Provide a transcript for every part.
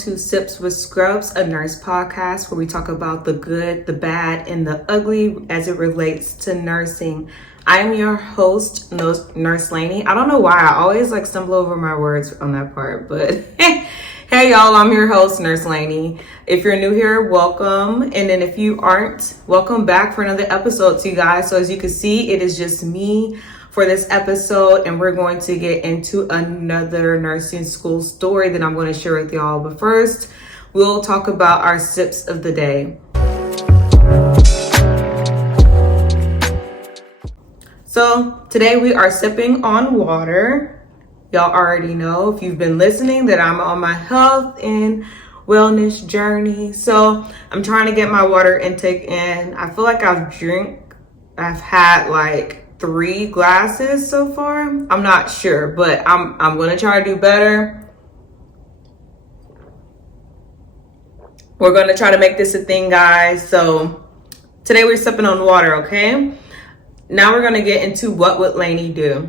to Sips with Scrubs, a nurse podcast where we talk about the good, the bad, and the ugly as it relates to nursing. I am your host, Nurse Lainey. I don't know why I always stumble over my words on that part, but hey y'all, I'm your host, Nurse Lainey. If you're new here, welcome. And then if you aren't, welcome back for another episode to you guys. So as you can see, it is just me for this episode, and we're going to get into another nursing school story that I'm going to share with y'all. But first, we'll talk about our sips of the day. So today we are sipping on water. Y'all already know, if you've been listening, that I'm on my health and wellness journey. So I'm trying to get my water intake in. I feel like I've had 3 glasses so far. I'm not sure, but I'm gonna try to do better. We're gonna try to make this a thing, guys. So today we're sipping on water, okay? Now we're gonna get into what would Lainey do.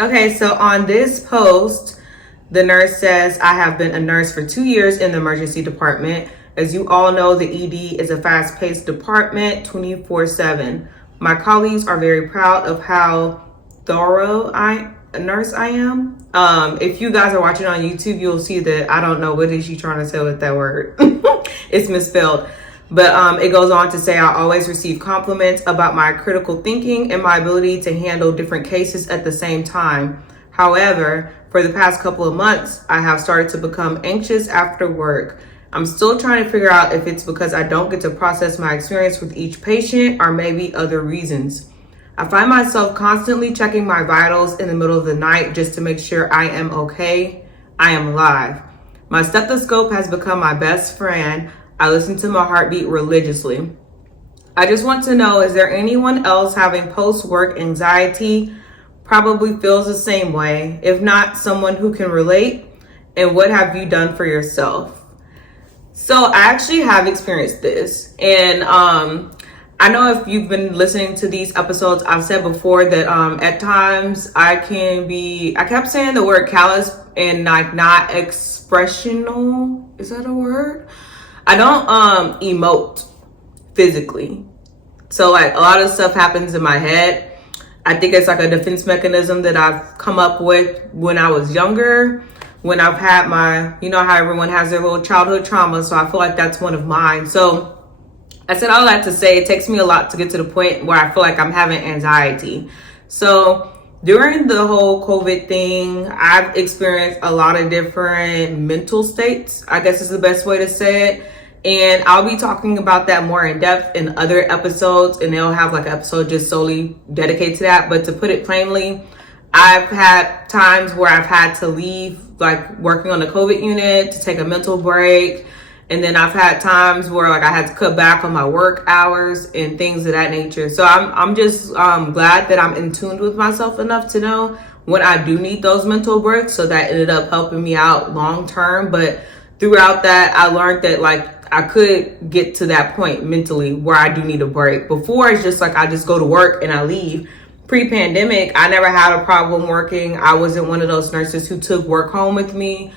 Okay, so on this post, the nurse says, I have been a nurse for 2 years in the emergency department. As you all know, the ED is a fast-paced department 24/7. My colleagues are very proud of how thorough a nurse I am. If you guys are watching on YouTube, you'll see that I don't know what is she trying to say with that word. It's misspelled. But it goes on to say, I always receive compliments about my critical thinking and my ability to handle different cases at the same time. However, for the past couple of months, I have started to become anxious after work. I'm still trying to figure out if it's because I don't get to process my experience with each patient or maybe other reasons. I find myself constantly checking my vitals in the middle of the night just to make sure I am okay, I am alive. My stethoscope has become my best friend. I listen to my heartbeat religiously. I just want to know, is there anyone else having post-work anxiety? Probably feels the same way. If not, someone who can relate. And what have you done for yourself? So I actually have experienced this, and I know if you've been listening to these episodes, I've said before that at times I kept saying the word callous and not expressional. Is that a word? I don't emote physically. So a lot of stuff happens in my head. I think it's a defense mechanism that I've come up with when I was younger. When I've had how everyone has their little childhood trauma. So I feel like that's one of mine. So I said all that to say it takes me a lot to get to the point where I feel like I'm having anxiety. So during the whole COVID thing, I've experienced a lot of different mental states, I guess is the best way to say it. And I'll be talking about that more in depth in other episodes, and they'll have an episode just solely dedicated to that. But to put it plainly, I've had times where I've had to leave working on the COVID unit to take a mental break. And then I've had times where I had to cut back on my work hours and things of that nature. So I'm just glad that I'm in tune with myself enough to know when I do need those mental breaks. So that ended up helping me out long term. But throughout that, I learned that I could get to that point mentally where I do need a break. Before, it's just I just go to work and I leave. Pre-pandemic, I never had a problem working. I wasn't one of those nurses who took work home with me.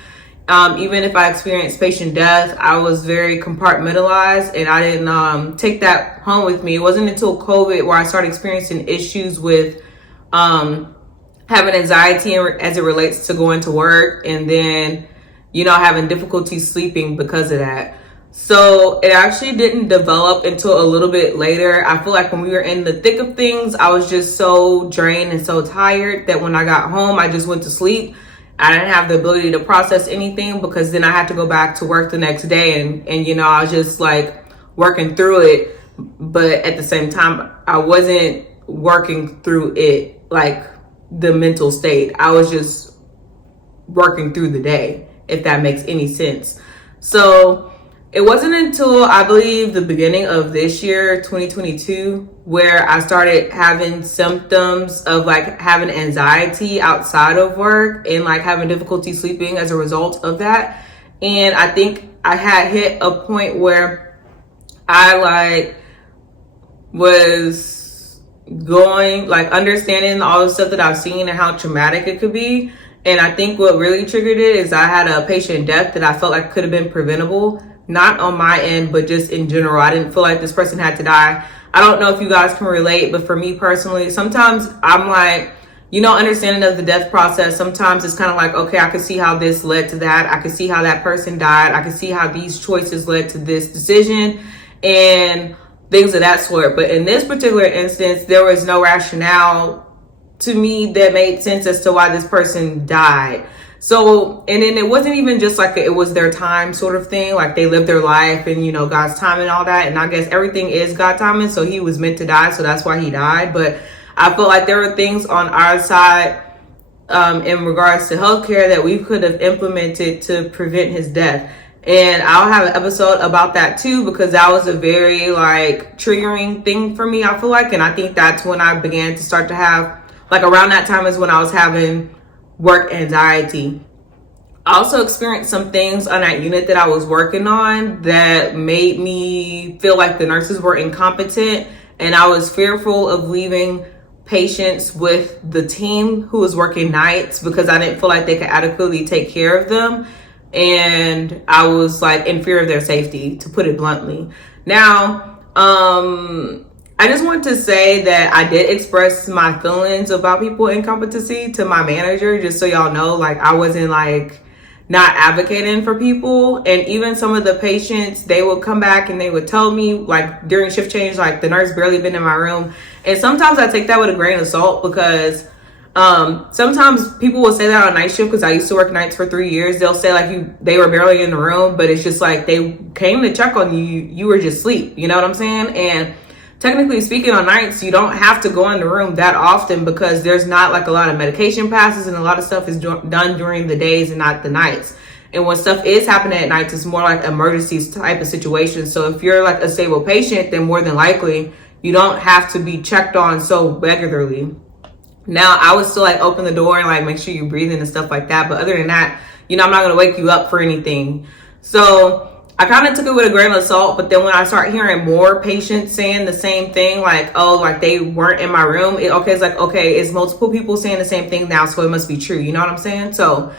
Even if I experienced patient death, I was very compartmentalized and I didn't take that home with me. It wasn't until COVID where I started experiencing issues with having anxiety as it relates to going to work, and then having difficulty sleeping because of that. So it actually didn't develop until a little bit later. I feel like when we were in the thick of things, I was just so drained and so tired that when I got home, I just went to sleep. I didn't have the ability to process anything because then I had to go back to work the next day. And I was just working through it. But at the same time, I wasn't working through it, the mental state. I was just working through the day, if that makes any sense. So it wasn't until I believe the beginning of this year, 2022, where I started having symptoms of having anxiety outside of work and having difficulty sleeping as a result of that. And I think I had hit a point where I was going, like understanding all the stuff that I've seen and how traumatic it could be. And I think what really triggered it is I had a patient death that I felt like could have been preventable, not on my end, but just in general. I didn't feel like this person had to die. I don't know if you guys can relate, but for me personally, sometimes I'm like, understanding of the death process, sometimes it's kind of like, okay, I could see how this led to that. I could see how that person died. I could see how these choices led to this decision and things of that sort. But in this particular instance, there was no rationale to me that made sense as to why this person died. So, and then it wasn't even just like it was their time sort of thing. Like they lived their life and, God's time and all that. And I guess everything is God timing. So he was meant to die. So that's why he died. But I feel like there were things on our side in regards to healthcare that we could have implemented to prevent his death. And I'll have an episode about that too, because that was a very like triggering thing for me, I feel like. And I think that's when I began to start to have, like around that time is when I was having work anxiety. I also experienced some things on that unit that I was working on that made me feel like the nurses were incompetent. And I was fearful of leaving patients with the team who was working nights because I didn't feel like they could adequately take care of them. And I was like in fear of their safety, to put it bluntly. Now, I just want to say that I did express my feelings about people incompetency to my manager, just so y'all know, like I wasn't like not advocating for people. And even some of the patients, they would come back and they would tell me like during shift change, like the nurse barely been in my room. And sometimes I take that with a grain of salt because sometimes people will say that on night shift, because I used to work nights for 3 years. They'll say like they were barely in the room, but it's just like they came to check on you. You were just asleep. You know what I'm saying? And technically speaking, on nights, you don't have to go in the room that often because there's not like a lot of medication passes and a lot of stuff is done during the days and not the nights. And when stuff is happening at nights, it's more like emergencies type of situation. So if you're like a stable patient, then more than likely you don't have to be checked on so regularly. Now, I would still like open the door and like make sure you're breathing and stuff like that. But other than that, I'm not going to wake you up for anything. So I kind of took it with a grain of salt. But then when I start hearing more patients saying the same thing, like, oh, like they weren't in my room. It's like, okay, it's multiple people saying the same thing now. So it must be true. You know what I'm saying? So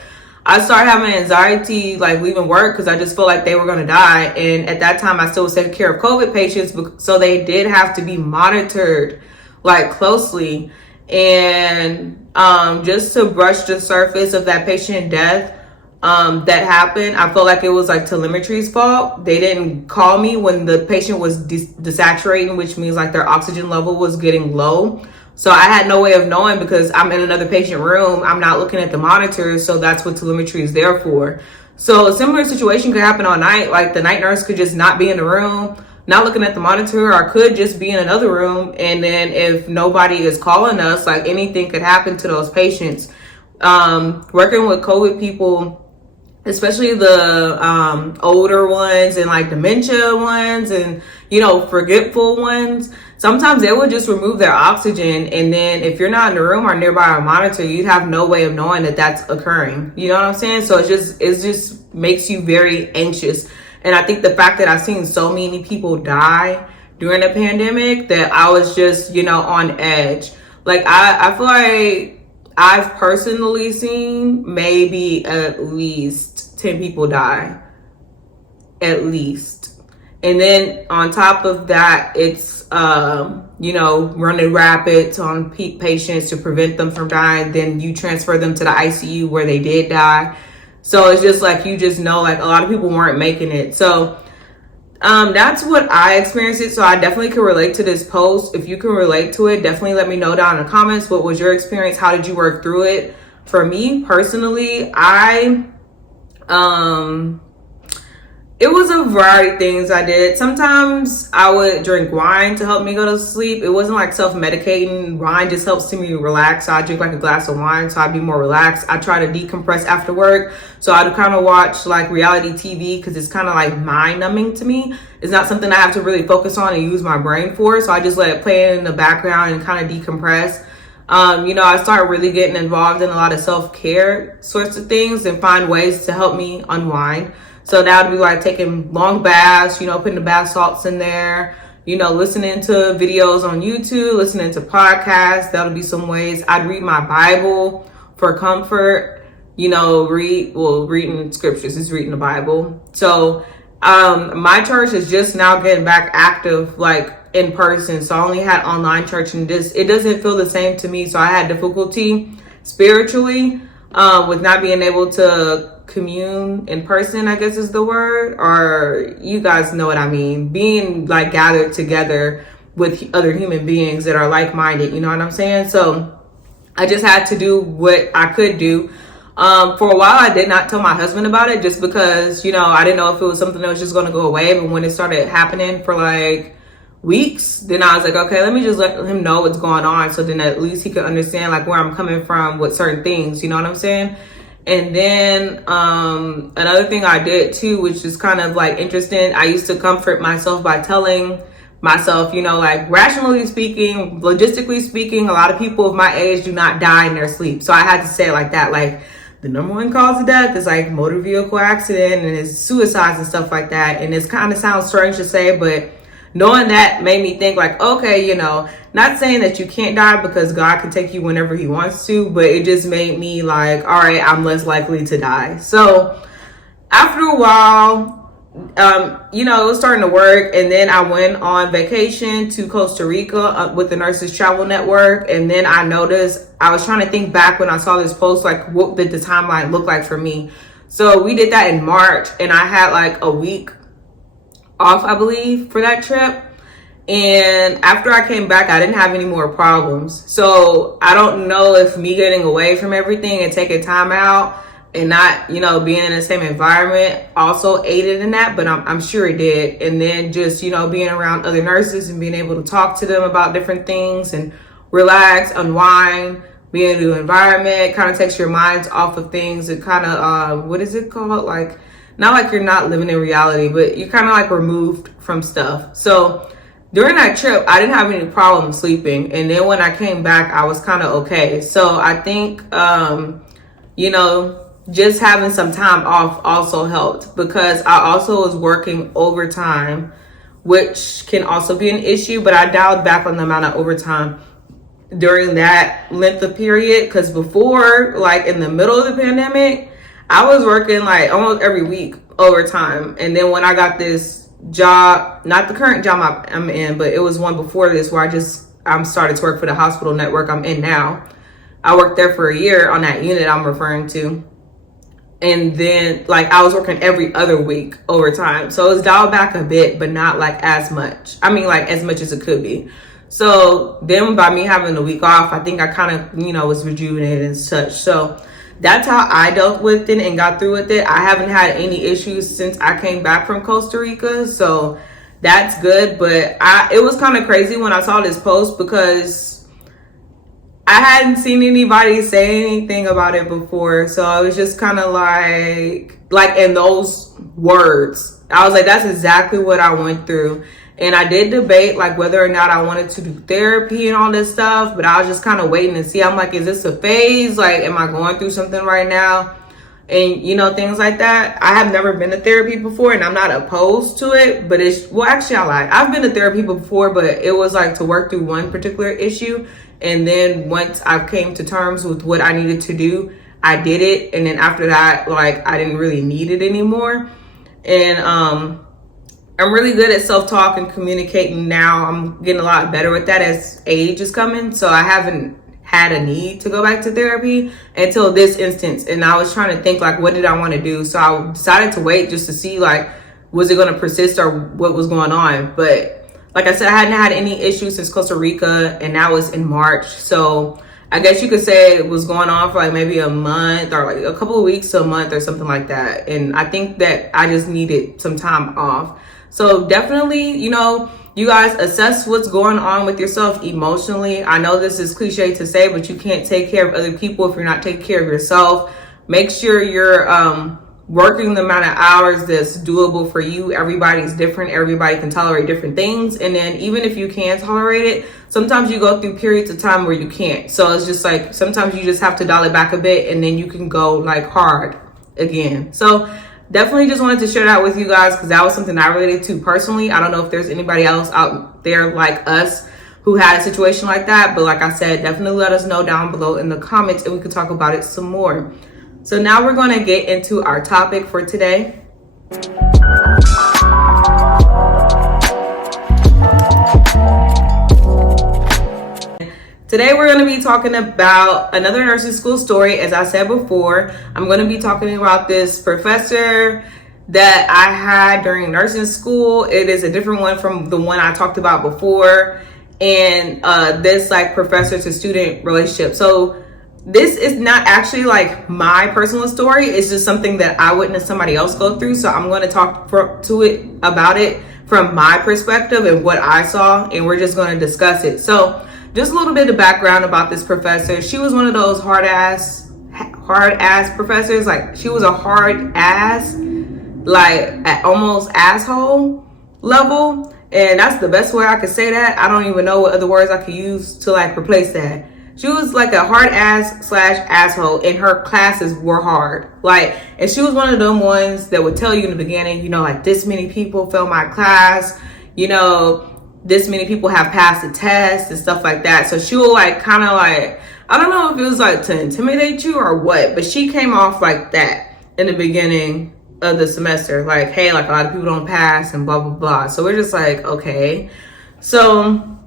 I started having anxiety, like leaving work, because I just felt like they were going to die. And at that time, I still was taking care of COVID patients. So they did have to be monitored like closely. And just to brush the surface of that patient death that happened, I felt like it was like telemetry's fault. They didn't call me when the patient was desaturating, which means like their oxygen level was getting low. So I had no way of knowing because I'm in another patient room. I'm not looking at the monitors. So that's what telemetry is there for. So a similar situation could happen all night. Like the night nurse could just not be in the room, not looking at the monitor, or could just be in another room. And then if nobody is calling us, like anything could happen to those patients. Working with COVID people, especially the older ones and like dementia ones and, forgetful ones, sometimes they would just remove their oxygen. And then if you're not in the room or nearby a monitor, you'd have no way of knowing that that's occurring. You know what I'm saying? So it just makes you very anxious. And I think the fact that I've seen so many people die during the pandemic that I was just, on edge. Like I feel like I've personally seen maybe at least 10 people die. At least. And then on top of that, it's, running rapids on patients to prevent them from dying. Then you transfer them to the ICU where they did die. So it's just like, you just know, like a lot of people weren't making it. So that's what I experienced it. So I definitely can relate to this post. If you can relate to it, definitely let me know down in the comments. What was your experience? How did you work through it? For me personally, it was a variety of things I did. Sometimes I would drink wine to help me go to sleep. It wasn't like self-medicating. Wine just helps me relax. So I drink like a glass of wine so I'd be more relaxed. I try to decompress after work. So I'd kind of watch like reality TV because it's kind of like mind numbing to me. It's not something I have to really focus on and use my brain for. So I just let it play in the background and kind of decompress. I started really getting involved in a lot of self-care sorts of things and find ways to help me unwind. So that would be like taking long baths, putting the bath salts in there, listening to videos on YouTube, listening to podcasts. That'll be some ways. I'd read my Bible for comfort. Reading scriptures is reading the Bible. So my church is just now getting back active, like in person. So I only had online church, and it doesn't feel the same to me. So I had difficulty spiritually with not being able to commune in person, I guess is the word, or you guys know what I mean, being like gathered together with other human beings that are like-minded, you know what I'm saying? So I just had to do what I could do. For a while I did not tell my husband about it, just because I didn't know if it was something that was just going to go away. But when it started happening for like weeks, then I was like, okay, let me just let him know what's going on, so then at least he could understand like where I'm coming from with certain things, you know what I'm saying? And then another thing I did too, which is kind of like interesting, I used to comfort myself by telling myself, like rationally speaking, logistically speaking, a lot of people of my age do not die in their sleep. So I had to say it like that, like the number one cause of death is like motor vehicle accident and it's suicides and stuff like that. And it kind of sounds strange to say, but knowing that made me think like, okay, not saying that you can't die, because God can take you whenever he wants to, but it just made me like, all right, I'm less likely to die. So after a while, it was starting to work. And then I went on vacation to Costa Rica with the Nurses Travel Network. And then I noticed, I was trying to think back when I saw this post, like what did the timeline look like for me? So we did that in March, and I had like a week off, I believe, for that trip. And after I came back, I didn't have any more problems. So I don't know if me getting away from everything and taking time out and not, being in the same environment also aided in that, but I'm sure it did. And then just, being around other nurses and being able to talk to them about different things and relax, unwind, be in a new environment, kind of takes your minds off of things. It kind of, what is it called? Like, not like you're not living in reality, but you're kind of like removed from stuff. So during that trip, I didn't have any problem sleeping. And then when I came back, I was kind of okay. So I think, just having some time off also helped, because I also was working overtime, which can also be an issue, but I dialed back on the amount of overtime during that length of period. Because before, like in the middle of the pandemic, I was working like almost every week overtime. And then when I got this job, not the current job I'm in, but it was one before this where I started to work for the hospital network I'm in now. I worked there for a year on that unit I'm referring to. And then like I was working every other week overtime. So it was dialed back a bit, but not like as much. I mean, like as much as it could be. So then by me having the week off, I think I kind of, was rejuvenated and such. So that's how I dealt with it and got through with it. I haven't had any issues since I came back from Costa Rica. So that's good. But it was kind of crazy when I saw this post, because I hadn't seen anybody say anything about it before. So I was just kind of like in those words, I was like, that's exactly what I went through. And I did debate like whether or not I wanted to do therapy and all this stuff, but I was just kind of waiting to see. I'm like, is this a phase? Like, am I going through something right now? And things like that. I have never been to therapy before, and I'm not opposed to it, but actually I lied. I've been to therapy before, but it was like to work through one particular issue. And then once I came to terms with what I needed to do, I did it. And then after that, like I didn't really need it anymore. And I'm really good at self-talk and communicating now. I'm getting a lot better with that as age is coming. So I haven't had a need to go back to therapy until this instance. And I was trying to think like, what did I want to do? So I decided to wait just to see like, was it going to persist or what was going on? But like I said, I hadn't had any issues since Costa Rica, and that was in March. So I guess you could say it was going on for like maybe a month or like a couple of weeks to a month or something like that. And I think that I just needed some time off. So definitely, you guys assess what's going on with yourself emotionally. I know this is cliche to say, but you can't take care of other people if you're not taking care of yourself. Make sure you're working the amount of hours that's doable for you. Everybody's different. Everybody can tolerate different things. And then even if you can tolerate it, sometimes you go through periods of time where you can't. So it's just like, sometimes you just have to dial it back a bit, and then you can go like hard again. So definitely just wanted to share that with you guys, because that was something I related to personally. I don't know if there's anybody else out there like us who had a situation like that. But like I said, definitely let us know down below in the comments and we can talk about it some more. So now we're going to get into our topic for today. Today we're going to be talking about another nursing school story. As I said before, I'm going to be talking about this professor that I had during nursing school. It is a different one from the one I talked about before, and this like professor to student relationship. So this is not actually like my personal story. It's just something that I witnessed somebody else go through. So I'm going to talk about it from my perspective and what I saw, and we're just going to discuss it. So just a little bit of background about this professor. She was one of those hard ass professors. Like, she was a hard ass, like at almost asshole level. And that's the best way I could say that. I don't even know what other words I could use to like replace that. She was like a hard ass / asshole, and her classes were hard. Like, and she was one of them ones that would tell you in the beginning, you know, like, this many people failed my class, you know, this many people have passed the test and stuff like that. So she will like kind of like, I don't know if it was like to intimidate you or what, but she came off like that in the beginning of the semester. Like, hey, like a lot of people don't pass and blah, blah, blah. So we're just like, okay. So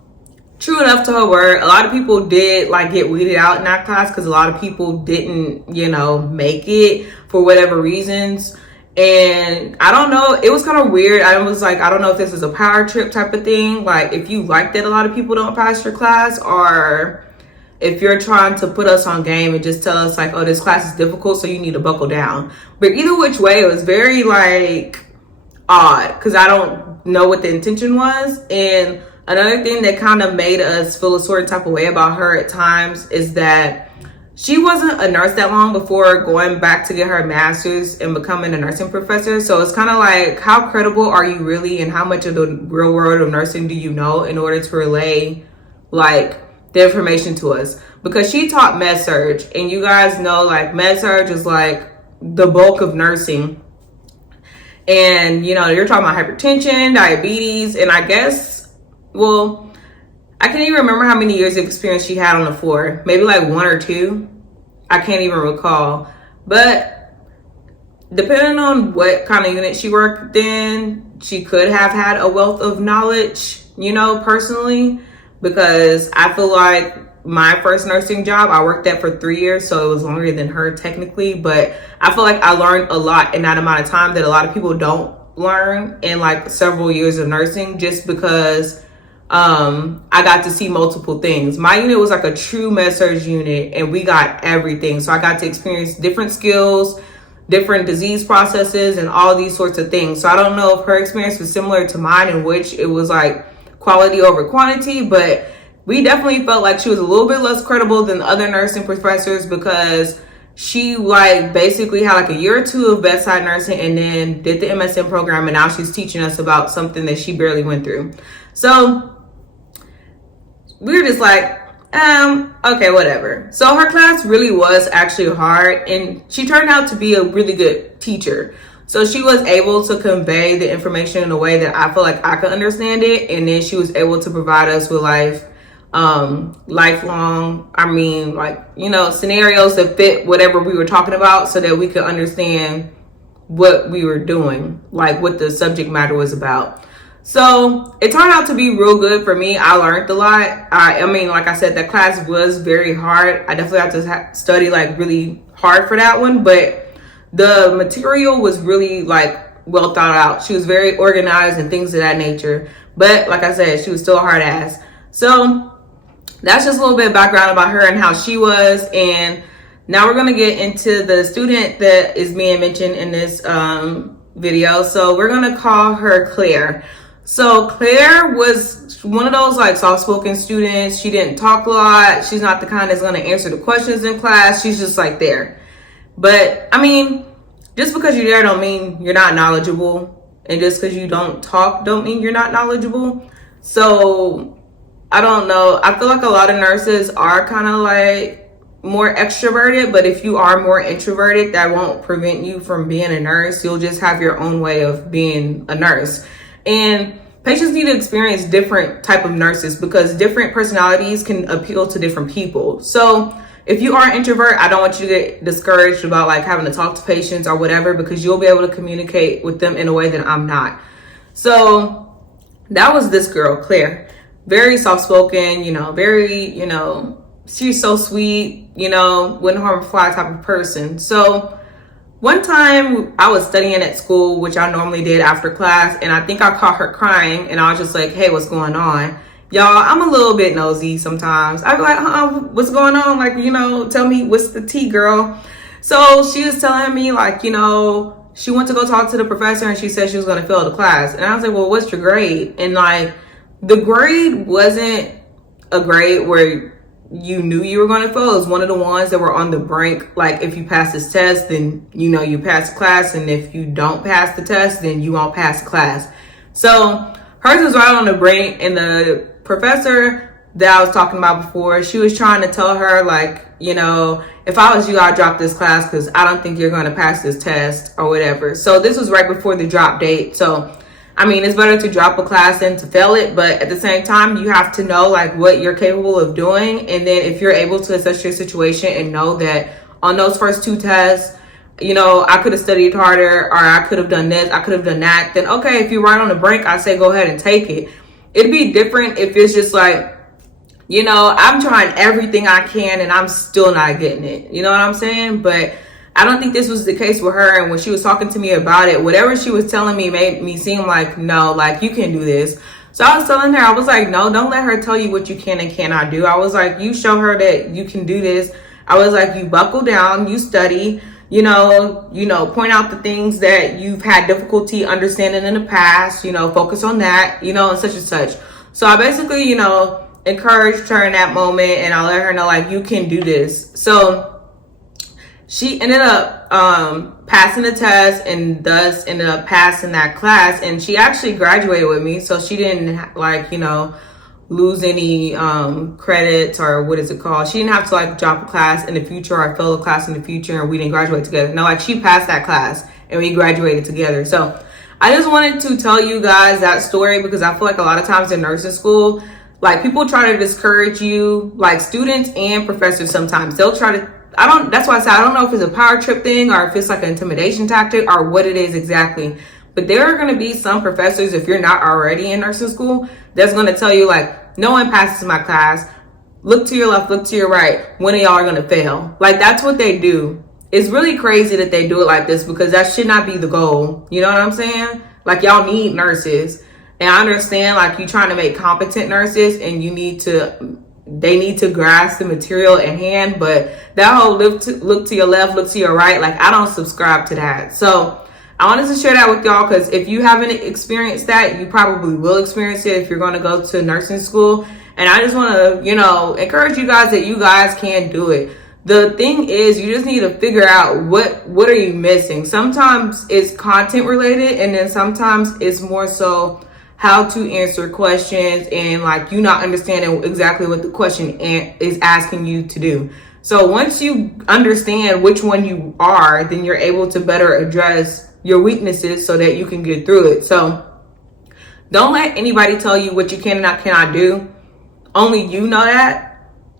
true enough to her word, a lot of people did like get weeded out in that class because a lot of people didn't, you know, make it for whatever reasons. And I don't know, it was kind of weird. I was like, I don't know if this is a power trip type of thing. Like, if you like that a lot of people don't pass your class, or if you're trying to put us on game and just tell us like, oh, this class is difficult, so you need to buckle down. But either which way, it was very like odd because I don't know what the intention was. And another thing that kind of made us feel a certain type of way about her at times is that she wasn't a nurse that long before going back to get her master's and becoming a nursing professor. So it's kind of like, how credible are you really, and how much of the real world of nursing do you know in order to relay like the information to us? Because she taught med surg, and you guys know like med surg is like the bulk of nursing. And you know, you're talking about hypertension, diabetes, and I guess, well, I can't even remember how many years of experience she had on the floor. Maybe like 1 or 2. I can't even recall. But depending on what kind of unit she worked in, she could have had a wealth of knowledge, you know, personally. Because I feel like my first nursing job, I worked at for 3 years, so it was longer than her technically. But I feel like I learned a lot in that amount of time that a lot of people don't learn in like several years of nursing, just because I got to see multiple things. My unit was like a true med surg unit, and we got everything. So I got to experience different skills, different disease processes, and all these sorts of things. So I don't know if her experience was similar to mine, in which it was like quality over quantity, but we definitely felt like she was a little bit less credible than the other nursing professors, because she like basically had like a year or 2 of bedside nursing and then did the MSN program, and now she's teaching us about something that she barely went through. So we were just like, okay, whatever. So her class really was actually hard, and she turned out to be a really good teacher. So she was able to convey the information in a way that I feel like I could understand it. And then she was able to provide us with lifelong, I mean, like, you know, scenarios that fit whatever we were talking about, so that we could understand what we were doing, like what the subject matter was about. So it turned out to be real good for me. I learned a lot. I mean, like I said, that class was very hard. I definitely had to study like really hard for that one, but the material was really like well thought out. She was very organized and things of that nature. But like I said, she was still a hard ass. So that's just a little bit of background about her and how she was. And now we're going to get into the student that is being mentioned in this video. So we're going to call her Claire. So Claire was one of those like soft-spoken students. She didn't talk a lot. She's not the kind that's going to answer the questions in class. She's just like there. But I mean, just because you're there don't mean you're not knowledgeable. And just because you don't talk don't mean you're not knowledgeable. So I don't know. I feel like a lot of nurses are kind of like more extroverted, but if you are more introverted, that won't prevent you from being a nurse. You'll just have your own way of being a nurse. And patients need to experience different type of nurses because different personalities can appeal to different people. So if you are an introvert, I don't want you to get discouraged about like having to talk to patients or whatever, because you'll be able to communicate with them in a way that I'm not. So that was this girl, Claire. Very soft-spoken, very, she's so sweet, wouldn't harm a fly type of person. So one time I was studying at school, which I normally did after class, and I think I caught her crying, and I was just like, hey, what's going on? Y'all, I'm a little bit nosy sometimes. I'd be like, what's going on? Like, tell me what's the tea, girl. So she was telling me like, she went to go talk to the professor and she said she was going to fail the class. And I was like, well, what's your grade? And like, the grade wasn't a grade where you knew you were going to fail. It was one of the ones that were on the brink. Like, if you pass this test, then, you pass the class. And if you don't pass the test, then you won't pass the class. So hers was right on the brink. And the professor that I was talking about before, she was trying to tell her, like, if I was you, I'd drop this class because I don't think you're going to pass this test or whatever. So this was right before the drop date. So, I mean, it's better to drop a class than to fail it. But at the same time, you have to know like what you're capable of doing. And then if you're able to assess your situation and know that on those first two tests, I could have studied harder, or I could have done this, I could have done that, then okay, if you're right on the brink, I say go ahead and take it. It'd be different if it's just like, I'm trying everything I can and I'm still not getting it. You know what I'm saying? But I don't think this was the case with her. And when she was talking to me about it, whatever she was telling me made me seem like, no, like you can do this. So I was telling her, I was like, no, don't let her tell you what you can and cannot do. I was like, you show her that you can do this. I was like, you buckle down, you study, point out the things that you've had difficulty understanding in the past, focus on that, and such and such. So I basically, encouraged her in that moment, and I let her know like you can do this. So she ended up passing the test and thus ended up passing that class, and she actually graduated with me. So she didn't like lose any credits, or what is it called? She didn't have to like drop a class in the future or fail a class in the future and we didn't graduate together. No, like she passed that class and we graduated together. So I just wanted to tell you guys that story because I feel like a lot of times in nursing school, like people try to discourage you, like students and professors sometimes. They'll try to, that's why I said I don't know if it's a power trip thing or if it's like an intimidation tactic or what it is exactly. But there are going to be some professors, if you're not already in nursing school, that's going to tell you like, no one passes my class. Look to your left, look to your right. One of y'all are going to fail. Like that's what they do. It's really crazy that they do it like this because that should not be the goal. You know what I'm saying? Like y'all need nurses. And I understand like you trying to make competent nurses and they need to grasp the material at hand. But that whole look to your left, look to your right, like I don't subscribe to that. So I wanted to share that with y'all because if you haven't experienced that, you probably will experience it if you're going to go to nursing school. And I just want to, encourage you guys that you guys can do it. The thing is, you just need to figure out what are you missing. Sometimes it's content related, and then sometimes it's more so how to answer questions and like you not understanding exactly what the question is asking you to do. So once you understand which one you are, then you're able to better address your weaknesses so that you can get through it. So don't let anybody tell you what you can and cannot do. Only you know that.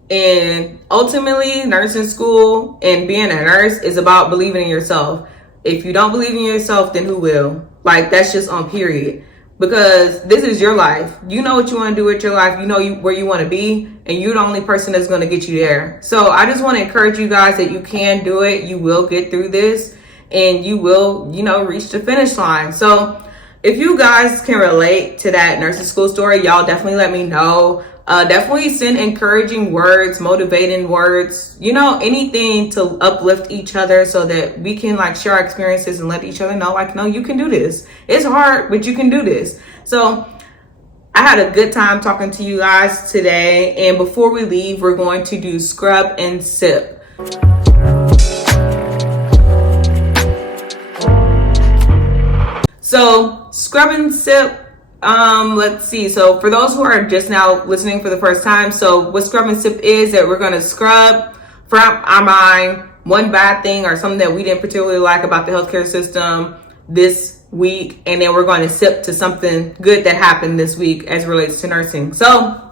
And ultimately, nursing school and being a nurse is about believing in yourself. If you don't believe in yourself, then who will? Like, that's just on period. Because this is your life. You know what you want to do with your life. You know where you want to be. And you're the only person that's going to get you there. So I just want to encourage you guys that you can do it. You will get through this. And you will, reach the finish line. So if you guys can relate to that nursing school story, y'all definitely let me know. Definitely send encouraging words, motivating words, anything to uplift each other so that we can like share our experiences and let each other know like, no, you can do this. It's hard, but you can do this. So I had a good time talking to you guys today. And before we leave, we're going to do scrub and sip. So scrub and sip. Let's see. So for those who are just now listening for the first time, so what scrub and sip is that we're going to scrub from our mind one bad thing or something that we didn't particularly like about the healthcare system. This week, and then we're going to sip to something good that happened this week as relates to nursing. So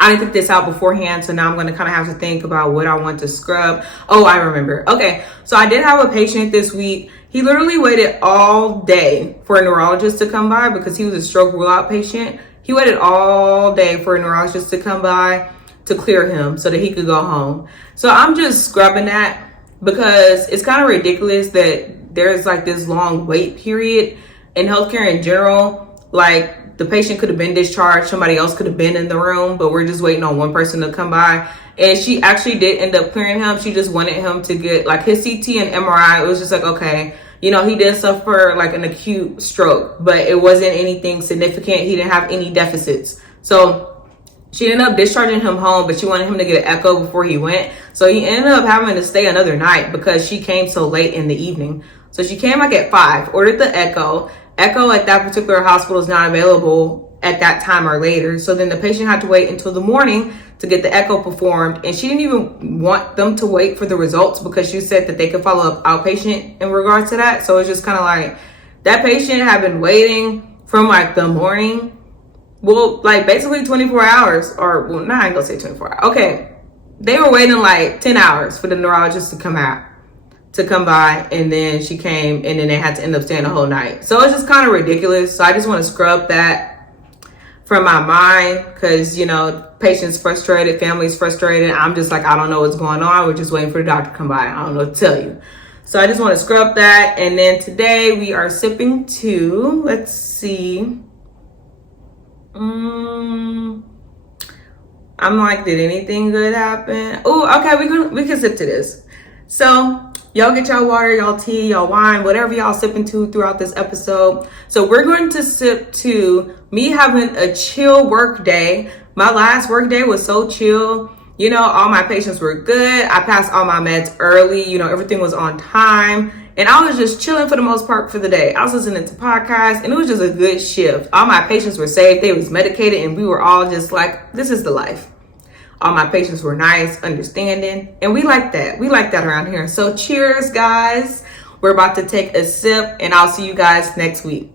I didn't think this out beforehand, so now I'm going to kind of have to think about what I want to scrub. Oh, I remember. Okay, so I did have a patient this week. He literally waited all day for a neurologist to come by because he was a stroke rule-out patient. He waited all day for a neurologist to come by to clear him so that he could go home. So I'm just scrubbing that because it's kind of ridiculous that there's like this long wait period in healthcare in general. Like, the patient could have been discharged, somebody else could have been in the room, but we're just waiting on one person to come by. And she actually did end up clearing him. She just wanted him to get like his CT and MRI. It was just like, okay, you know, he did suffer like an acute stroke, but it wasn't anything significant. He didn't have any deficits. So she ended up discharging him home, but she wanted him to get an echo before he went. So he ended up having to stay another night because she came so late in the evening. So she came like at 5, ordered the echo. Echo at that particular hospital is not available at that time or later. So then the patient had to wait until the morning to get the echo performed. And she didn't even want them to wait for the results because she said that they could follow up outpatient in regards to that. So it's just kind of like that patient had been waiting from like the morning. Well, like basically 24 hours or, well, no, I ain't gonna say 24 hours. Okay. They were waiting like 10 hours for the neurologist to come by, and then she came, and then they had to end up staying the whole night. So it's just kind of ridiculous. So I just want to scrub that from my mind because, you know, patients frustrated, families frustrated. I'm just like, I don't know what's going on. We're just waiting for the doctor to come by. I don't know what to tell you. So I just want to scrub that. And then today we are sipping to, let's see. I'm like, did anything good happen? Oh, okay, we can sip to this. So y'all get y'all water, y'all tea, y'all wine, whatever y'all sipping to throughout this episode. So we're going to sip to me having a chill work day. My last work day was so chill. You know, all my patients were good. I passed all my meds early. You know, everything was on time. And I was just chilling for the most part for the day. I was listening to podcasts, and it was just a good shift. All my patients were safe. They was medicated, and we were all just like, this is the life. All my patients were nice, understanding, and we like that. We like that around here. So cheers, guys. We're about to take a sip, and I'll see you guys next week.